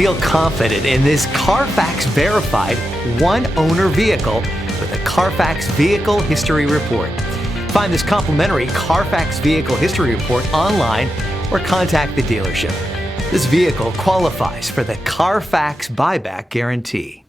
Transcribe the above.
Feel confident in this Carfax verified one-owner vehicle with a Carfax Vehicle History Report. Find this complimentary Carfax Vehicle History Report online or contact the dealership. This vehicle qualifies for the Carfax Buyback Guarantee.